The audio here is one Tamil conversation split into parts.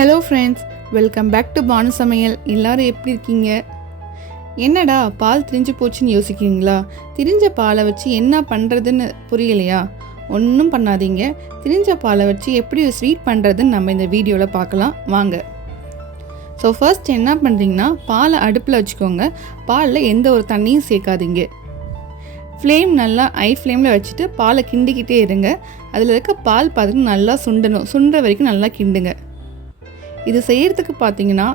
Hello friends, welcome back to Banu சமையல். எல்லோரும் எப்படி இருக்கீங்க? என்னடா பால் திரிஞ்சு போச்சுன்னு யோசிக்கிறீங்களா? திரிஞ்ச பாலை வச்சு என்ன பண்ணுறதுன்னு புரியலையா? ஒன்றும் பண்ணாதீங்க. திரிஞ்ச பாலை வச்சு எப்படி ஸ்வீட் பண்ணுறதுன்னு நம்ம இந்த வீடியோவில் பார்க்கலாம் வாங்க. ஸோ ஃபர்ஸ்ட் என்ன பண்ணுறீங்கன்னா, பாலை அடுப்பில் வச்சுக்கோங்க. பாலில் எந்த ஒரு தண்ணியும் சேர்க்காதீங்க. ஃப்ளேம் நல்லா ஹை ஃப்ளேமில் வச்சுட்டு பாலை கிண்டிக்கிட்டே இருங்க. அதில் இருக்க பால் பார்த்திங்கன்னா நல்லா சுண்டணும். சுண்டுற வரைக்கும் நல்லா கிண்டுங்க. இது செய்கிறதுக்கு பார்த்திங்கன்னா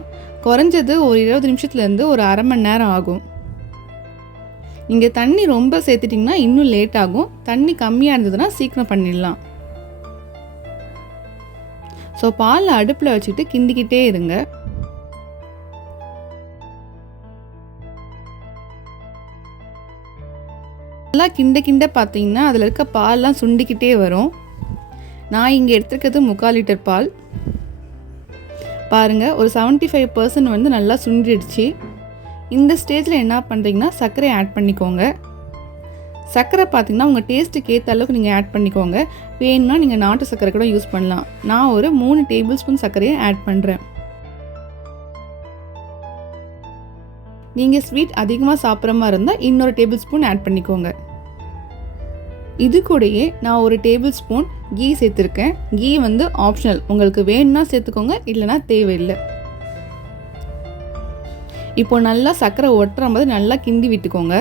குறைஞ்சது ஒரு 20 நிமிஷத்துலேருந்து ஒரு அரை மணி நேரம் ஆகும். நீங்கள் தண்ணி ரொம்ப சேர்த்துட்டிங்கன்னா இன்னும் லேட் ஆகும். தண்ணி கம்மியாக இருந்ததுன்னா சீக்கிரம் பண்ணிடலாம். ஸோ பால் அடுப்பில் வச்சுட்டு கிண்டிக்கிட்டே இருங்க. நல்லா கிண்ட பார்த்தீங்கன்னா அதில் இருக்க பால்லாம் சுண்டிக்கிட்டே வரும். நான் இங்கே எடுத்துருக்கிறது 3/4 லிட்டர் பால். பாருங்கள், ஒரு 75% வந்து நல்லா சுண்டிடுச்சு. இந்த ஸ்டேஜில் என்ன பண்ணுறீங்கன்னா சர்க்கரை ஆட் பண்ணிக்கோங்க. சர்க்கரை பார்த்திங்கன்னா உங்கள் டேஸ்ட்டுக்கு ஏற்ற அளவுக்கு நீங்கள் ஆட் பண்ணிக்கோங்க. வேணும்னா நீங்கள் நாட்டு சர்க்கரை கூட யூஸ் பண்ணலாம். நான் ஒரு 3 டேபிள் ஸ்பூன் சர்க்கரையை ஆட் பண்ணுறேன். நீங்கள் ஸ்வீட் அதிகமாக சாப்பிட்ற மாதிரி இருந்தால் இன்னொரு டேபிள் ஸ்பூன் ஆட் பண்ணிக்கோங்க. இது கூடயே நான் ஒரு டேபிள் ஸ்பூன் கீ சேர்த்துருக்கேன். கீ வந்து ஆப்ஷனல், உங்களுக்கு வேணும்னா சேர்த்துக்கோங்க, இல்லைனா தேவையில்லை. இப்போ நல்லா சர்க்கரை ஒட்டுற மாதிரி நல்லா கிண்டி விட்டுக்கோங்க.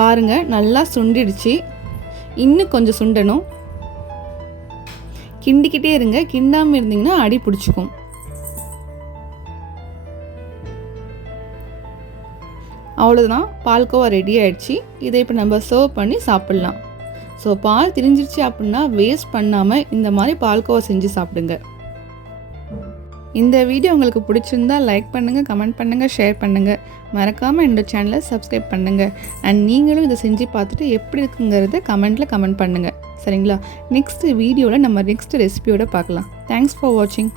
பாருங்க, நல்லா சுண்டிடுச்சு. இன்னும் கொஞ்சம் சுண்டணும். கிண்டிக்கிட்டே இருங்க. கிண்டாமல் இருந்தீங்கன்னா அடி பிடிச்சிக்கும். அவ்வளோதான், பால்கோவா ரெடி ஆகிடுச்சு. இதை இப்போ நம்ம சர்வ் பண்ணி சாப்பிட்லாம். ஸோ பால் திரிஞ்சிருச்சு அப்படின்னா வேஸ்ட் பண்ணாமல் இந்த மாதிரி பால்கோவா செஞ்சு சாப்பிடுங்க. இந்த வீடியோ உங்களுக்கு பிடிச்சிருந்தா லைக் பண்ணுங்கள், கமெண்ட் பண்ணுங்கள், ஷேர் பண்ணுங்கள். மறக்காமல் என்னோட சேனலை சப்ஸ்கிரைப் பண்ணுங்கள். அண்ட் நீங்களும் இதை செஞ்சு பார்த்துட்டு எப்படி இருக்குங்கிறத கமெண்ட்டில் கமெண்ட் பண்ணுங்கள். சரிங்களா? நெக்ஸ்ட் வீடியோவில் நம்ம நெக்ஸ்ட் ரெசிபியோட பார்க்கலாம். தேங்க்ஸ் ஃபார் வாட்சிங்.